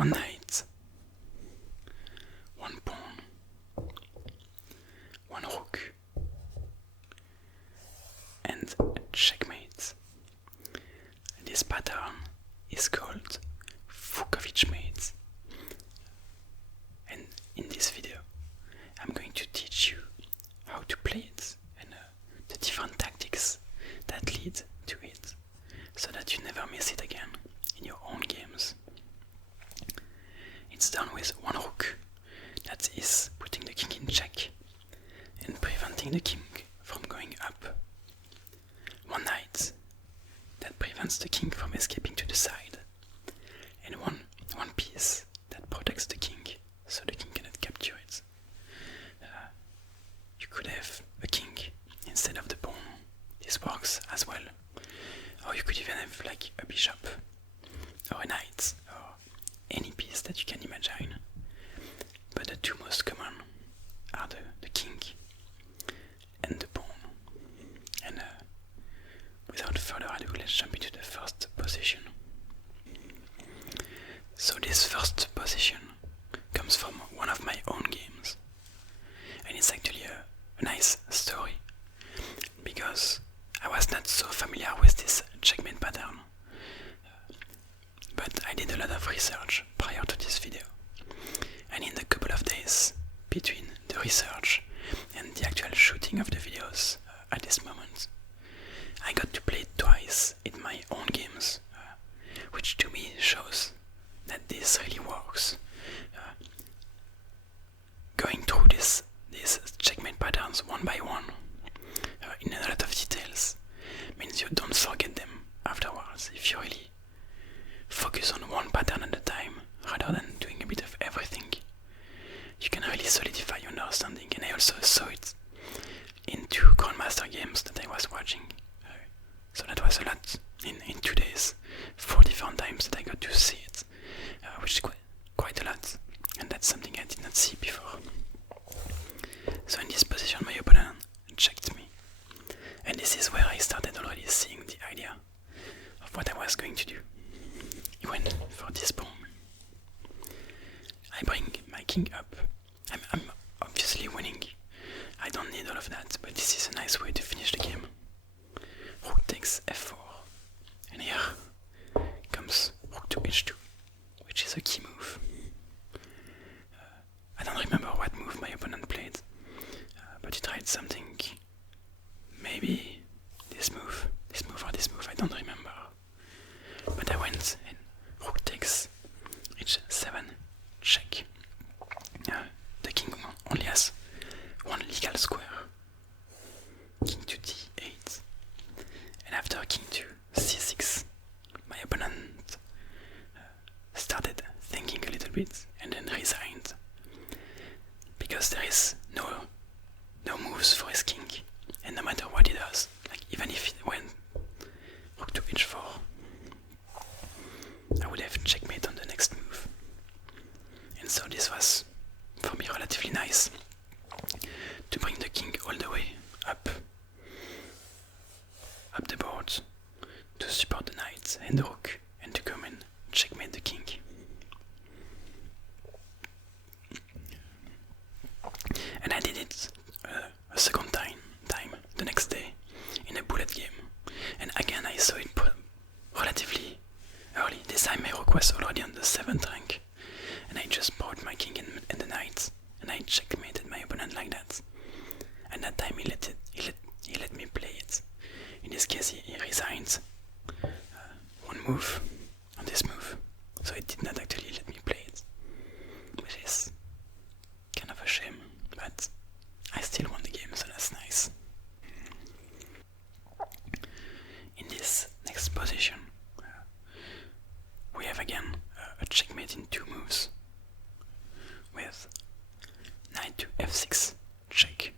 one knight, one pawn, one rook, and checkmate. This pattern is called Vukovic mate. And in this video, I'm going to teach you how to play it and the different tactics that lead to it, so that you never miss it again in your own games. It's done with one rook, that is putting the king in check and preventing the king from going up. One knight, that prevents the king from escaping to the side, and one piece that protects the king so the king cannot capture it. You could have a king instead of the pawn. This works as well. Or you could even have like a bishop or a knight or any piece that you can imagine. But the two most common are the king and the pawn. And without further ado, let's jump into the first position. So this first position comes from one of my own games, and it's actually a nice story because I was not so familiar with this checkmate pattern, but I did a lot of research prior to this video, and in the couple of days between the research and the actual shooting of the videos at this moment, I got to play it twice in my own games, which to me shows that this really works. Going through these checkmate patterns one by one in a lot of details means you don't forget them afterwards. If you really focus on one pattern at a time rather than doing a bit of everything, you can really solidify your understanding. And I also saw it in 2 Grandmaster games that I was watching, so that was a lot in 2 days, 4 different times that I got to see it, which is quite a lot, and that's something I did not see before. So in this position my opponent checked me, and this is where I started already seeing the idea of what I was going to do. He went for this pawn. I bring my king up. I'm obviously winning. I don't need all of that, but this is a nice way to finish the game. Rook takes f4, and here comes rook to h2, which is a key move. I don't remember what move my opponent played, but he tried something, maybe this move, I don't remember. But I went and rook takes h7, check. The king only has one legal square, king to d8, and after king to c6, my opponent started thinking a little bit and then resigned, because there is no moves for his king, and no matter what he does, like even if it went rook to h4, I would have checkmate on the next move. And so this was for me relatively nice to bring the king all the way up the board to support the knight and the rook, and to come and checkmate the king. And I did it a second time the next day in a bullet game, and again I saw it relatively early. This time my rook was already on the 7th rank, and I just brought my king and the knight, and I checkmated my opponent like that. And that time he let me play it. In this case he resigned one move on this move, so he did not actually let me play it, which is kind of a shame, but I still won the game, so that's nice. In this next position, we have again a checkmate in 2 moves, with knight to f6, check.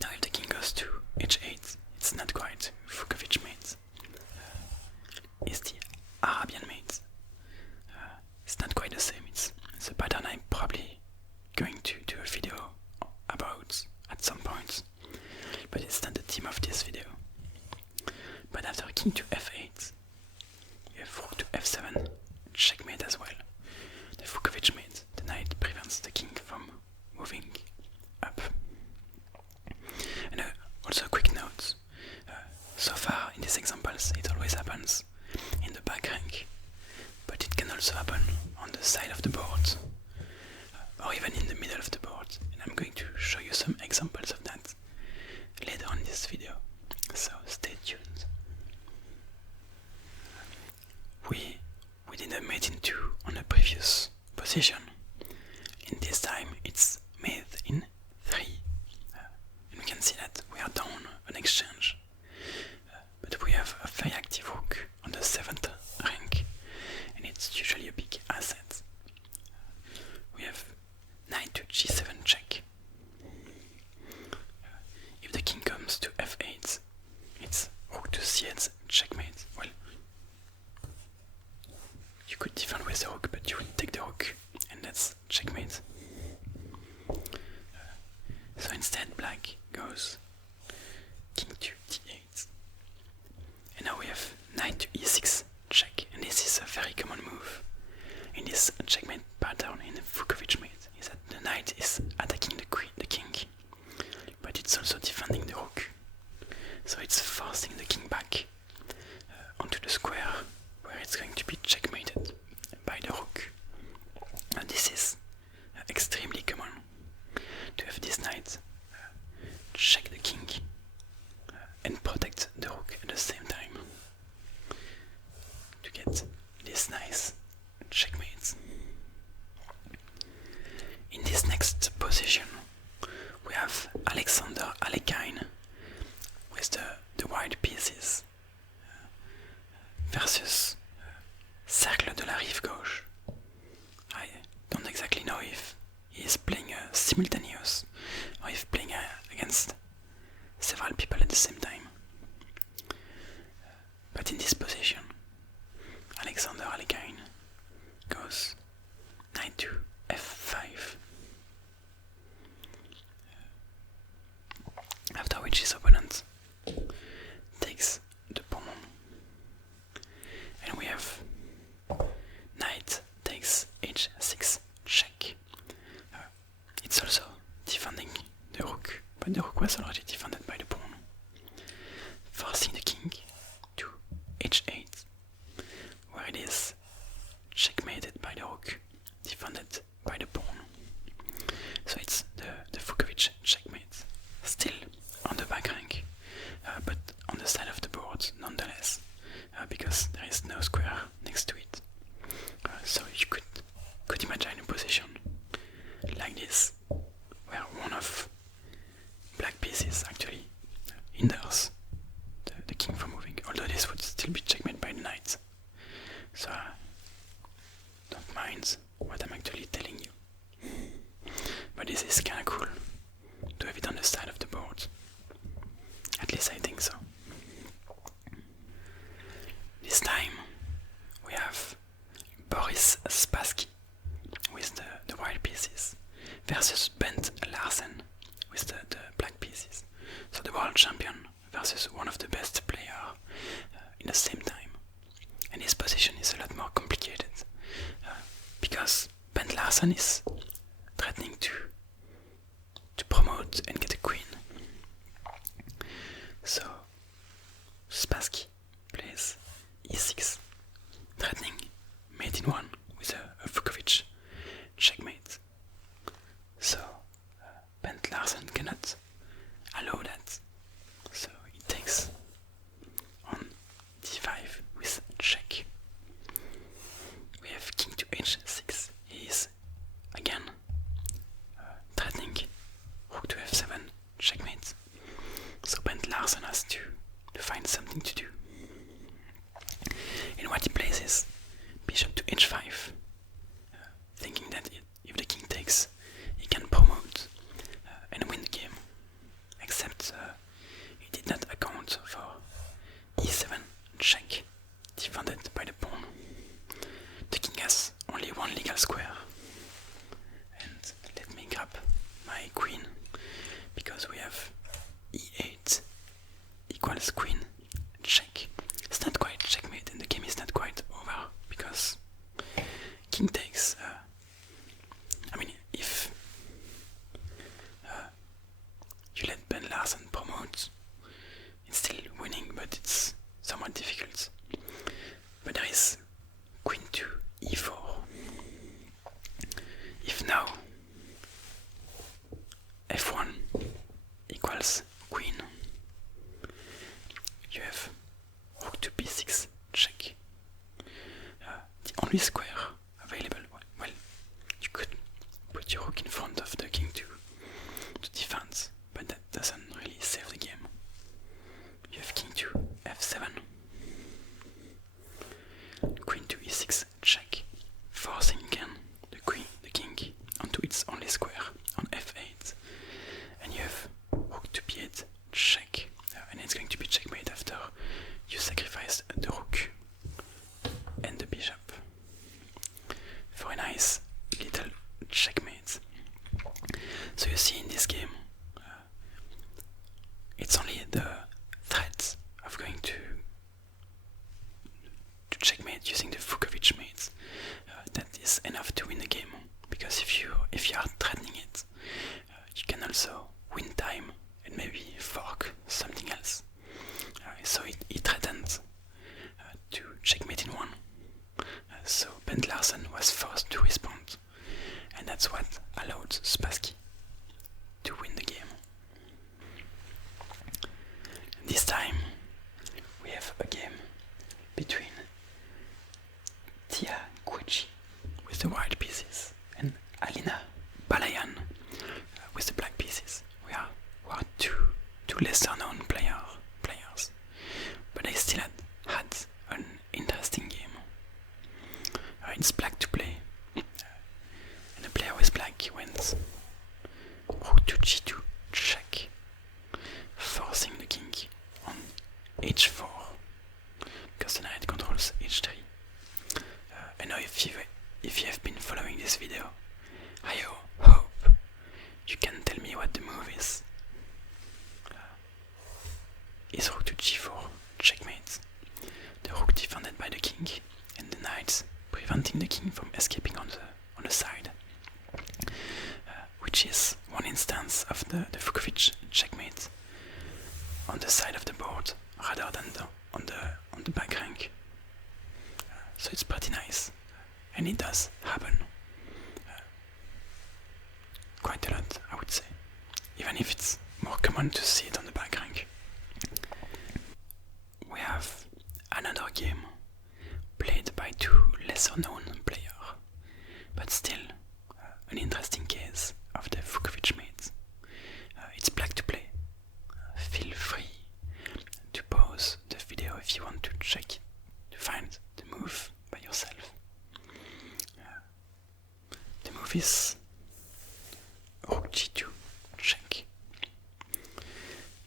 Now if the king goes to h8, it's not quite Vukovic mate. It's the Arabian mate. It's not quite the same. It's a pattern I'm probably going to do a video about at some point, but it's not the theme of this video. But after king to f8, you have rook to f7, checkmate as well. also happen on the side of the board, or even in the middle of the board, and I'm going to show you some examples of that later on in this video, so stay tuned. We did a mate in 2 on the previous position, and this time it's mate in 3, and we can see that we are down an exchange, but we have a very active rook on the 7th rank, and it's usually a big asset. We have knight to g7 check. If the king comes to f8, it's rook to c8 checkmate. Well, you could defend with the rook, but you will take the rook, and that's checkmate. So instead, black goes king to d8, and now we have knight to e6 check, and this is a very common move in this checkmate pattern in the Vukovic mate, is that the knight is attacking the king, but it's also defending the rook, so it's forcing the king back onto the square where it's going to be checkmated by the rook. And this is extremely common to have this knight check the king and protect the rook at the same time to get this nice checkmate. In this next position we have Alekhine with the white pieces versus Cercle de la rive gauche. I don't exactly know if he is playing simultaneous or if playing against several people at the same time. But in this position, Alekhine goes knight to f5, after which his opponent takes the pawn, and we have knight takes h6 check. It's also defending the rook, but the rook was already defended by the pawn, forcing the king to h8, where it is checkmated by the rook, defended by the pawn. So it's the Vukovic checkmate, still on the back rank, but on the side of the board nonetheless, because there is no square next to it. So you could imagine a position like this, where one of black pieces actually hinders the king from moving, although this would still be checkmate by the knight. So don't mind what I'm actually telling you. But this is kinda cool to have it on the side of the board. At least I think so. This time we have Boris Spassky with the white pieces versus Larsen with the black pieces. So the world champion versus one of the best players in the same time. And his position is a lot more complicated because Larsen is threatening to promote and get a queen. So Spassky plays e6, threatening mate in 1 with a Vukovic checkmate. So Larsen cannot allow that, so he takes on d5 with check. We have king to h6. He is again threatening rook to f7 checkmate. So Larsen has to find something to do. And what he plays is bishop to h5, thinking that if the king takes, he can promote and win the game. Except he did not account for e7 check, defended by the pawn. The king has only one legal square. And let me grab my queen, because we have e8 equals queen check. It's not quite checkmate, and the game is not quite over, because king takes. If you let Larsen promote, it's still winning, but it's somewhat difficult. But there is queen to e4, only square available. Well, you could put your rook in front of the king to defend, but that doesn't really save the game. You have king to f7, queen to e6 check, forcing again the king onto its only square on f8, and you have rook to b8 check, and it's going to be checkmate after you sacrifice the rook and the bishop for a nice little checkmate. So you see in this game, it's only the threat of going to checkmate using the Vukovic mate that is enough to win the game. Because if you are threatening it, you can also win time and maybe fork something else. So he threatened to checkmate in one. So Larsen was forced to respond, and that's what allowed Spassky to win the game. This time we have a game between Gueci with the white pieces and Aline Balaian with the black pieces. We are two lesser known players, but they still had an interesting game. It's black to play, and the player with black wins rook to g2 check, forcing the king on h4 because the knight controls h3. I know if you have been following this video, I hope you can tell me what the move is. Is rook to g4 checkmate, the rook defended by the king and the knight preventing the king from escaping on the side, which is one instance of the Vukovic checkmate on the side of the board rather than on the back rank. So it's pretty nice, and it does happen quite a lot, I would say, even if it's more common to see it on the back rank. We have another game played by two lesser known players, but still an interesting case of the Vukovic mate. It's black to play. Feel free to pause the video if you want to check it, to find the move by yourself. The move is rook g2 check.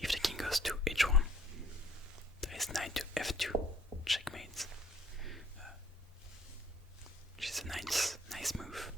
If the king goes to h1, there is knight to f2 checkmate, which is a nice move.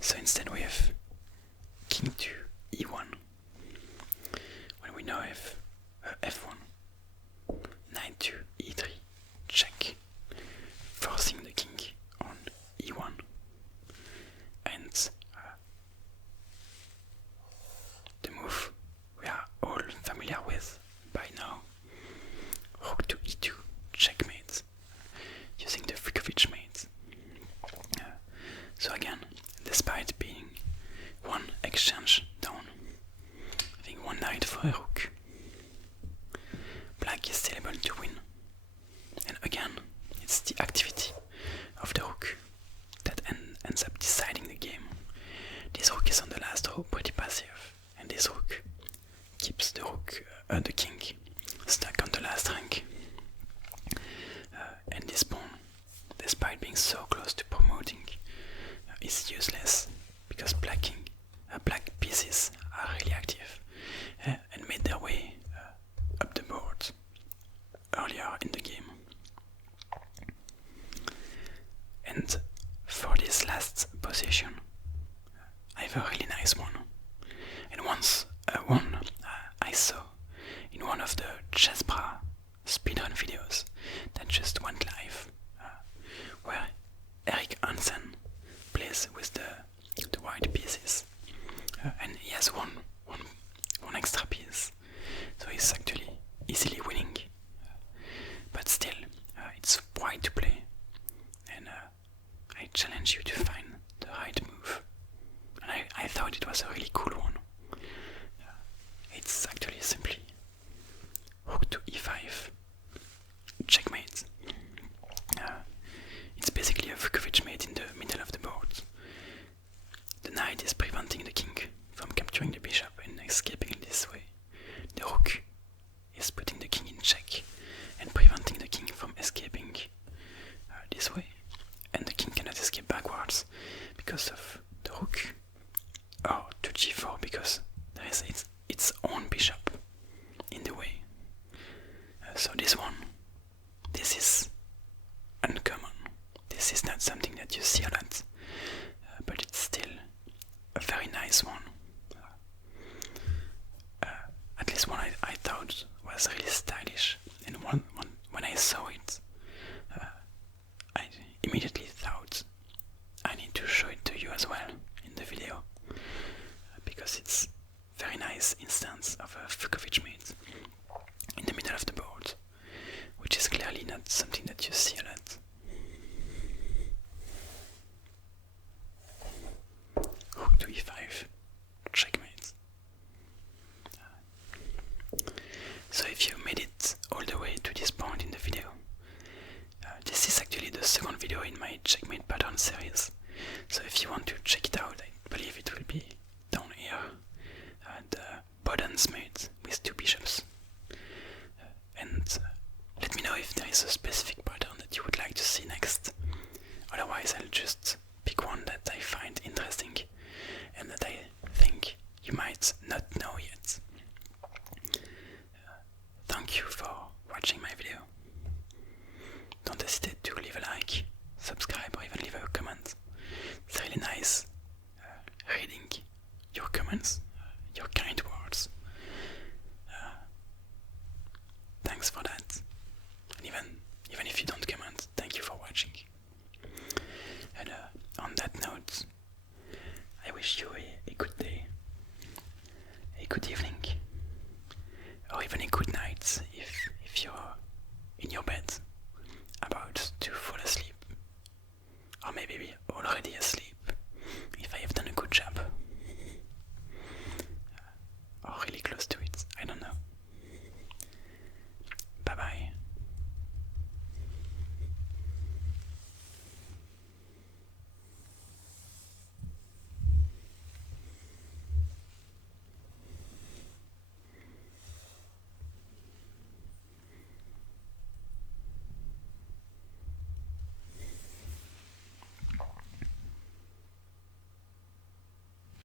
So instead we have king to e1, when we now have f1, knight to e3 check, forcing the king on e1, and the move we are all familiar with by now, rook to e2 checkmate, using the Vukovic mate. So again, despite being one exchange down, having one knight for a rook, black is still able to win. And again, it's the activity of the rook that ends up deciding the game. This rook is on the last row pretty passive, and this rook keeps the king stuck on the last rank. And this pawn, despite being so close to promoting, is useless because black pieces are really active and made their way up the board earlier in the game. And for this last position, I have a really nice one, and once one I saw in one of the Chessbrah speedrun videos that just went live, where Hansen plays with the white pieces, and he has one extra piece, so he's actually easily winning, but still it's white to play, and this way, and the king cannot escape backwards because of the rook, or to g4 because there is its own bishop in the way. So this is uncommon. This is not something that you see a lot, but it's still a very nice one. At least one I thought was really stylish, and when I saw it, I immediately thought I need to show it to you as well in the video, because it's a very nice instance of a Vukovic mate in the middle of the board, which is clearly not something that you see a lot. Rook to e5, checkmate. So if you made it all the way to this point in the video, this is actually the second video in my checkmate pattern series. So if you want to check it out, I believe it will be down here. The Bodan's mate with two bishops. And let me know if there is a specific